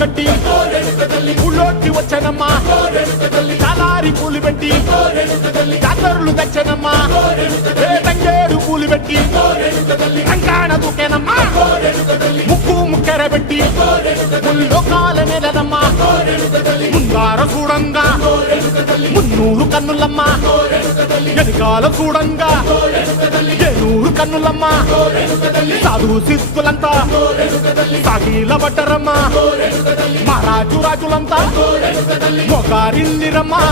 కట్టి ఊళ్ళోకి వచ్చానమ్మా చాలారి పూలు పెట్టి జాతరులు తెచ్చానమ్మా తంగేడు పూలు పెట్టి రంగాణ దూకేనమ్మా ముక్కు ముక్కెర పెట్టి ముల్లోకాల నెలనమ్మా ముందార చూడంగా మున్నూరు కన్నులమ్మా ఎనకాల చూడంగా ఏనూరు కన్నులమ్మా సాధు సిద్ధులంతా సాగిల పడ్డరమ్మా మహారాజు రాజులంతా మొగారిల్లిరమ్మా